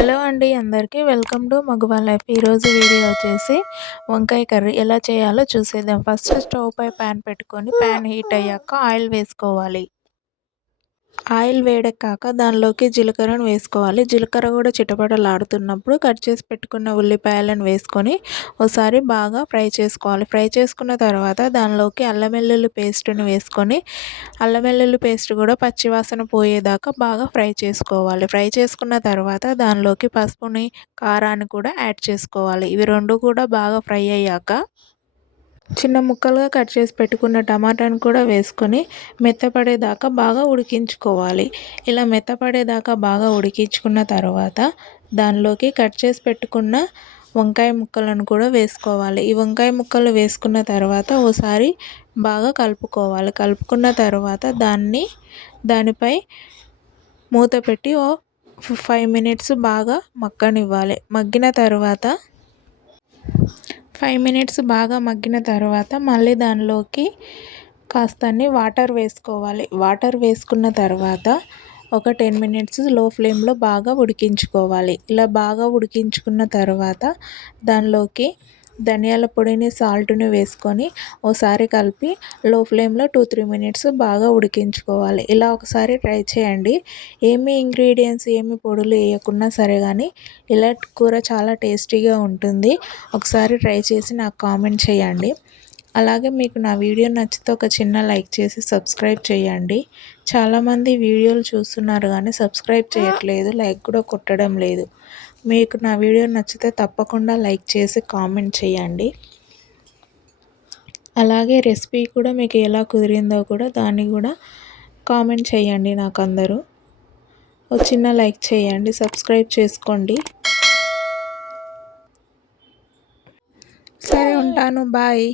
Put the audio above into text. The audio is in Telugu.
హలో అండి అందరికీ వెల్కమ్ టు మగువా లైఫ్. ఈరోజు వీడియో వచ్చేసి వంకాయ కర్రీ ఎలా చేయాలో చూసేద్దాం. ఫస్ట్ స్టవ్ పై ప్యాన్ పెట్టుకొని ప్యాన్ హీట్ అయ్యాక ఆయిల్ వేసుకోవాలి. ఆయిల్ వేడెక్కాక దానిలోకి జీలకర్రను వేసుకోవాలి. జీలకర్ర కూడా చిటపటలాడుతున్నప్పుడు కట్ చేసి పెట్టుకున్న ఉల్లిపాయలను వేసుకొని ఒకసారి బాగా ఫ్రై చేసుకోవాలి. ఫ్రై చేసుకున్న తర్వాత దానిలోకి అల్లం వెల్లుల్లి పేస్ట్ని వేసుకొని అల్లం వెల్లుల్లి పేస్ట్ కూడా పచ్చివాసన పోయేదాకా బాగా ఫ్రై చేసుకోవాలి. ఫ్రై చేసుకున్న తర్వాత దానిలోకి పసుపుని కారాన్ని కూడా యాడ్ చేసుకోవాలి. ఇవి రెండు కూడా బాగా ఫ్రై అయ్యాక చిన్న ముక్కలుగా కట్ చేసి పెట్టుకున్న టమాటాను కూడా వేసుకొని మెత్తపడేదాకా బాగా ఉడికించుకోవాలి. ఇలా మెత్తపడేదాకా బాగా ఉడికించుకున్న తర్వాత దానిలోకి కట్ చేసి పెట్టుకున్న వంకాయ ముక్కలను కూడా వేసుకోవాలి. ఈ వంకాయ ముక్కలు వేసుకున్న తర్వాత ఓసారి బాగా కలుపుకోవాలి. కలుపుకున్న తర్వాత దాన్ని దానిపై మూత పెట్టి ఓ ఫైవ్ మినిట్స్ బాగా మగ్గనివ్వాలి. మగ్గిన తర్వాత ఫైవ్ మినిట్స్ బాగా మగ్గిన తర్వాత మళ్ళీ దానిలోకి కాస్తన్ని వాటర్ వేసుకోవాలి. వాటర్ వేసుకున్న తర్వాత ఒక టెన్ మినిట్స్లో ఫ్లేమ్లో బాగా ఉడికించుకోవాలి. ఇలా బాగా ఉడికించుకున్న తర్వాత దానిలోకి ధనియాల పొడిని సాల్ట్ని వేసుకొని ఒకసారి కలిపి లో ఫ్లేమ్లో టూ త్రీ మినిట్స్ బాగా ఉడికించుకోవాలి. ఇలా ఒకసారి ట్రై చేయండి. ఏమి ఇంగ్రీడియంట్స్ ఏమి పొడులు వేయకున్నా సరే కానీ ఇలా కూర చాలా టేస్టీగా ఉంటుంది. ఒకసారి ట్రై చేసి నాకు కామెంట్ చేయండి. అలాగే మీకు నా వీడియో నచ్చితే ఒక చిన్న లైక్ చేసి సబ్స్క్రైబ్ చేయండి. చాలామంది వీడియోలు చూస్తున్నారు కానీ సబ్స్క్రైబ్ చేయట్లేదు లైక్ కూడా కొట్టడం లేదు. మీకు నా వీడియో నచ్చితే తప్పకుండా లైక్ చేసి కామెంట్ చేయండి. అలాగే రెసిపీ కూడా మీకు ఎలా కుదిరిందో కూడా దాన్ని కూడా కామెంట్ చేయండి నాకు అందరూ ఒక చిన్న లైక్ చేయండి సబ్స్క్రైబ్ చేసుకోండి. సరే ఉంటాను బాయ్.